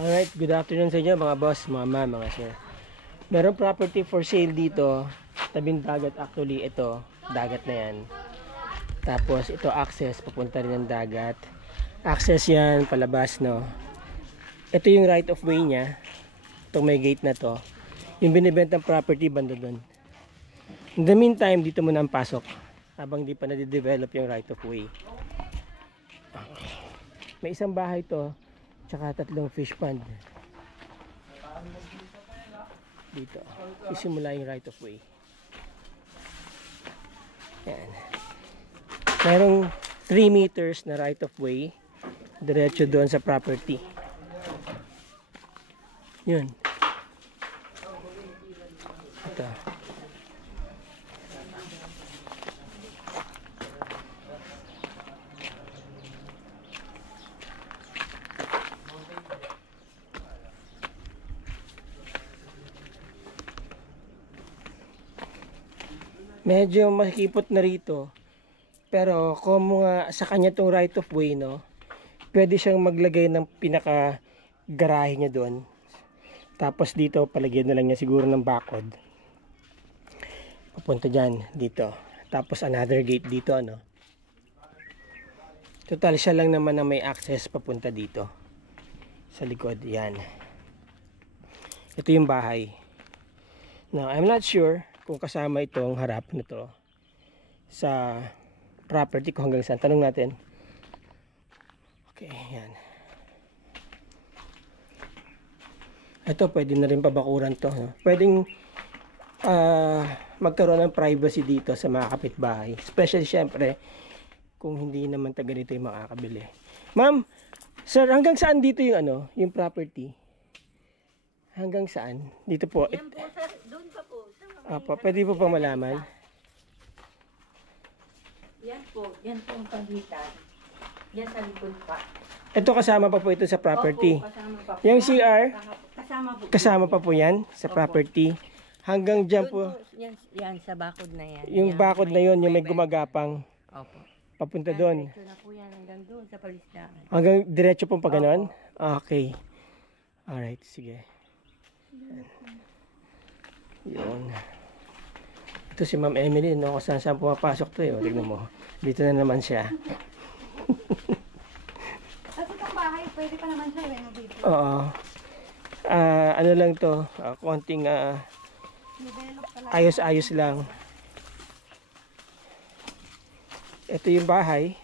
Alright, good afternoon sa inyo mga boss, mga ma'am, mga sir. Meron property for sale dito. Tabing dagat actually ito. Dagat na yan. Tapos ito access, papunta rin ng dagat. Access yan, palabas no. Ito yung right of way niya. Itong may gate na to. Yung binibentang property banda doon. In the meantime, dito muna ang pasok. Habang di pa na-develop yung right of way. Okay. May isang bahay to. Tsaka 3 fish pond. Dito. Isimula yung right of way. Ayan. Merong 3 meters na right of way. Diretso doon sa property. Yun. Ito. Medyo makikipot na rito. Pero kung sa kanya tong right of way, no, pwede siyang maglagay ng pinaka garahe niya doon. Tapos dito palagyan na lang niya siguro ng bakod. Papunta dyan, dito. Tapos another gate dito, ano. Total siya lang naman na may access papunta dito. Sa likod, yan. Ito yung bahay. Now, I'm not sure kung kasama itong harap na to sa property ko hanggang saan. Tanong natin. Okay, yan. Ito, pwede na rin pabakuran to. No? Pwedeng magkaroon ng privacy dito sa mga kapitbahay. Especially, syempre, kung hindi naman taga dito yung makakabili. Ma'am, sir, hanggang saan dito yung ano, yung property? Hanggang saan? Dito po. Yan po, sir. Doon pa po. Apo, pwede po pang malaman? Yan po ang pagitan. Yan sa likod pa. Ito kasama pa po ito sa property. Opo, kasama pa po. Yung CR, Kasama po po yan sa Opo. property. Hanggang dyan Doon po, yan sa bakod na yan. yung bakod na yun, yung may gumagapang, Opo. papunta doon. Diretso na po yan hanggang doon sa palisdaan. Hanggang diretso pong pa ganon? Okay. Alright, sige. Yun. Ito si Ma'am Emily, no? Kung saan pumapasok to eh. O, tignan mo. Dito na naman siya. At itong bahay, pwede pa naman siya renovate. Oo. Ano lang to, konting Develop pa lang. ayos-ayos lang. Ito yung bahay.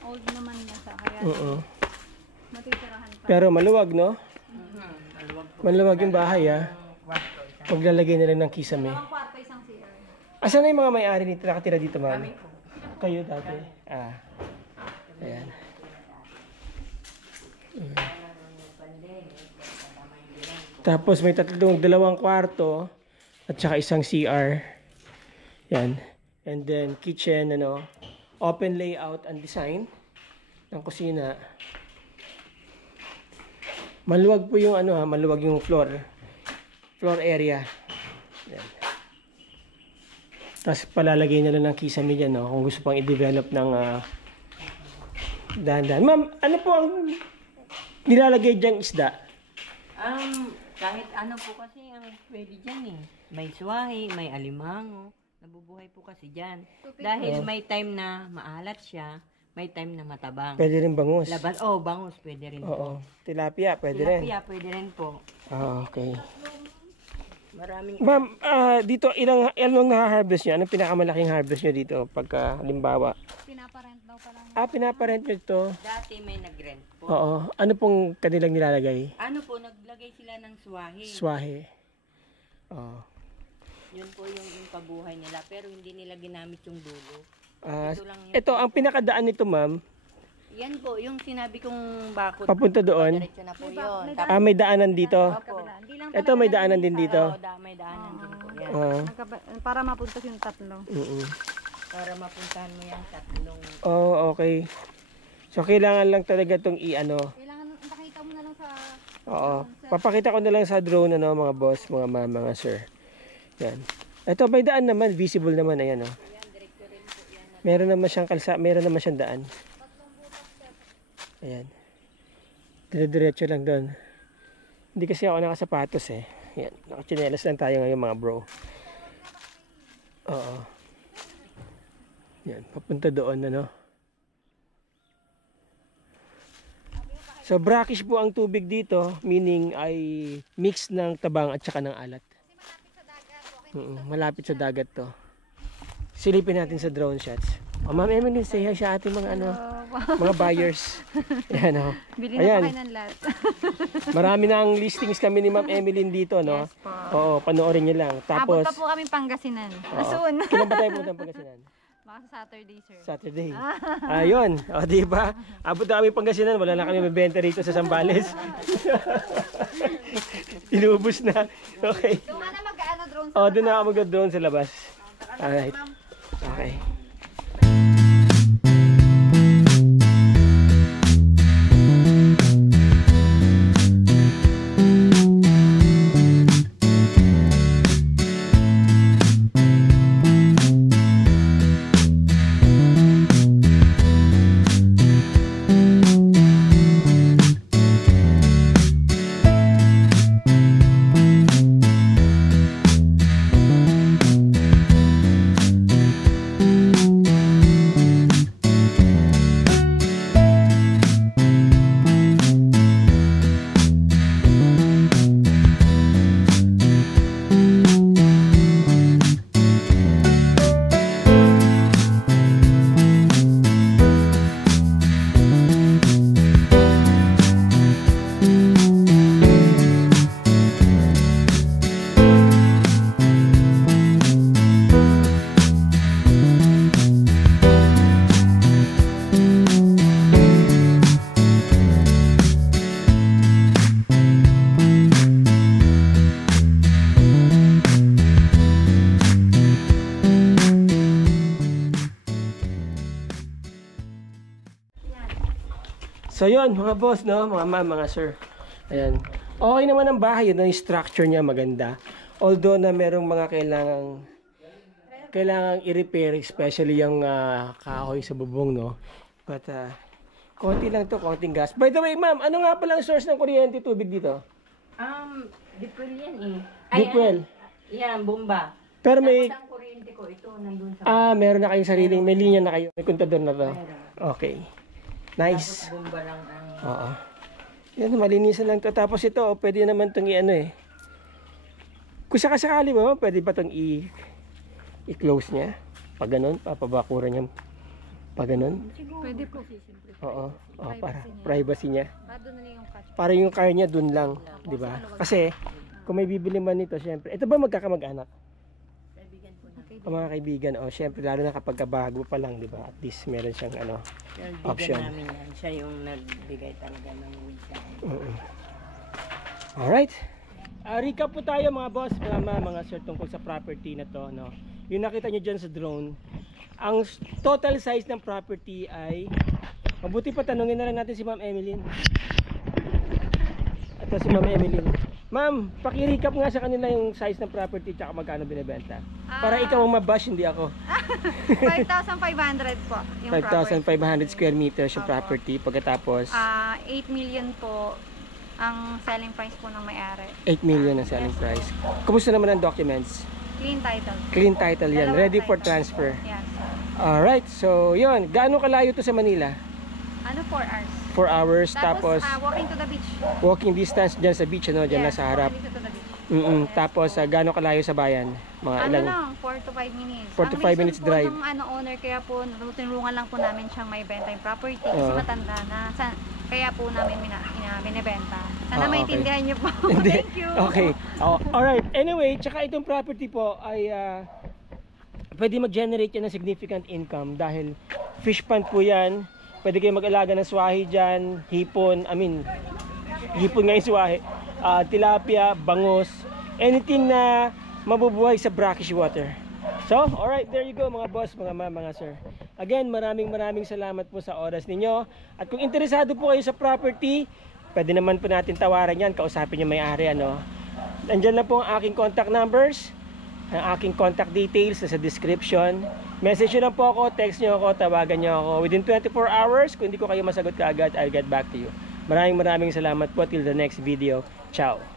Old naman na siya, kaya matitirahan pa. Pero maluwag, no? Maluwag yung bahay, Maglalagay na lang ng kisame. Dalawang kwarto, isang CR. Asan na yung mga may-ari nito nakatira dito, ma'am? Kayo dati? Ayan. Tapos may 2 kwarto at saka isang CR. Yan. And then kitchen, ano, open layout and design ng kusina. Maluwag po yung ano, maluwag yung floor area. Yan. Tapos palalagay na lang ng kisame dyan, no, kung gusto pang i-develop ng dahan-dahan. Ma'am, ano po ang nilalagay dyang isda? Kahit ano po kasi ang pwede dyan eh. May swahi, may alimango. Nabubuhay po kasi dyan. Dahil may time na maalat siya, may time na matabang. Pwede rin bangus. Laban, bangus pwede rin Oo. po. Tilapia, pwede rin. Tilapia pwede rin po. Okay. Maraming Ma'am, dito ilang na-harvest nyo? Anong pinakamalaking harvest nyo dito pagka halimbawa? Pinaparent daw pa lang. Pinaparent nyo ito? dati may nag-rent po. Oo. Ano pong kanilang nilalagay? Ano po, naglagay sila ng swahi. Swahe. Oo. Yun po yung pabuhay nila. Pero hindi nila ginamit yung dulo. Lang yung Ito, ang pinakadaan nito, ma'am, Yan po, yung sinabi kong bakod. papunta doon. Diretso na po yun. May daanan dito. Opo. Hindi lang Ito, may daanan din dito. May daanan din po yan. Oo. para mapunta yung tatlo. Para mapuntahan mo yan tatlong. Oh, okay. So, kailangan lang talaga itong Kailangan pakita mo na lang sa Oo. Papakita ko na lang sa drone, mga boss, mga ma'am, mga sir. Yan. Ito, may daan naman. Visible naman. Ayan, Meron naman siyang meron naman siyang daan. Ayan. Dire-diretso lang doon. Hindi kasi ako nakasapatos eh. Ayan. Nakachinelas lang tayo ngayon mga bro. Oo. Ayan. Papunta doon ano. So brackish po ang tubig dito. Meaning ay mix ng tabang at saka ng alat. Malapit sa dagat to. Silipin natin sa drone shots. Oh, Ma'am Emily, say hi sa ating mga ano, mga buyers. Ayan oh. Bili na Ayan. po kayo ng lahat. Marami na ang listings kami ni Ma'am Emily dito, no? Yes po. Oo, panoorin niyo lang. Abot Tapos, pa po kami Pangasinan. oo. Soon. Kailan ba tayo pumunta ng Pangasinan? Baka sa Saturday, sir. Saturday. Ayun, o di ba? Abot na kami Pangasinan, wala na kami mabenta rito sa Zambales. Inubos na. Okay. Doon ka na mag-ano drone O, doon na ako mag-drone sa labas. Alright. Okay. So yun mga boss, no, mga ma'am, mga sir. Ayan. Okay naman ang bahay, yun, yung structure niya maganda. Although na merong mga kailangang i-repair, especially yung kahoy sa bubong, no. But konti lang to, konting gas. By the way, ma'am, ano nga pala ang source ng kuryente tubig dito? Dipwell yan eh. Dipwell. Yan, bomba. Pero may Tapos ang kuryente ko, ito, nandun sa... meron na kayong sariling, may linya na kayo, may kontador na to. Okay. Nice. Tapos bomba lang ang... Oo. Yan, malinisan lang to. Tapos ito, pwede naman itong i-ano eh. Kung sakasakali ba, pwede ba itong i-close niya? Pag ganun, papabakura niya. Pag ganun. Pwede po. Oo. Para privacy niya. Para doon na lang yung catch. Para yung car niya dun lang. Di ba? Kasi, kung may bibili man nito, syempre. Ito ba magkakamag-anak? O mga kaibigan, syempre, lalo na kapag bago pa lang, di ba? At least meron siyang option. Namin yan. Siya yung nagbigay talaga ng wood sa akin. Alright. Recap po tayo mga boss, mga sir, tungkol sa property na to, no? Yung nakita nyo dyan sa drone, ang total size ng property ay, mabuti pa tanungin na lang natin si Ma'am Emeline. Ito si Ma'am Emeline. Ma'am, paki-recap nga sa kanila yung size ng property tsaka magkano binibenta. Para ikaw ang mabash, hindi ako. 5,500 po yung property. 5,500 square meters yung property. Pagkatapos, 8 million po ang selling price po ng may-ari. 8 million ang selling price. Kumusta naman ang documents? Clean title. Clean title yan. Dalawang Ready for title. transfer. Yes. Alright, so yun. Gaano kalayo to sa Manila? Ano, 4 hours. 4 hours. Tapos, walking to the beach. walking distance dyan sa beach, ano? Dyan na sa harap. Walking to the beach. Tapos, gaano kalayo sa bayan? Mga Ano ilang? lang, 4 to 5 minutes. 4 to 5 minutes drive. Ang reason po ng owner, kaya po, tinulungan lang po namin siyang may benta yung property. Kasi matanda na. Kaya po namin binibenta. Sana okay. maintindihan niyo po. Hindi. Thank you. Okay. Alright. Anyway, tsaka itong property po ay pwede mag-generate yan ng significant income dahil fish pond po yan. Pwede kayo mag-alaga ng swahi dyan, hipon, hipon nga yung swahi, tilapia, bangus, anything na mabubuhay sa brackish water. So, alright, there you go mga boss, mga ma'am, mga sir. Again, maraming salamat po sa oras ninyo. At kung interesado po kayo sa property, pwede naman po natin tawaran yan, kausapin yung may-ari, ano. Nandyan na po ang aking contact numbers. Ang aking contact details sa description. Message nyo lang po ako, text nyo ako, tawagan nyo ako. Within 24 hours, kung hindi ko kayo masagot kaagad, I'll get back to you. Maraming salamat po. Till the next video. Ciao!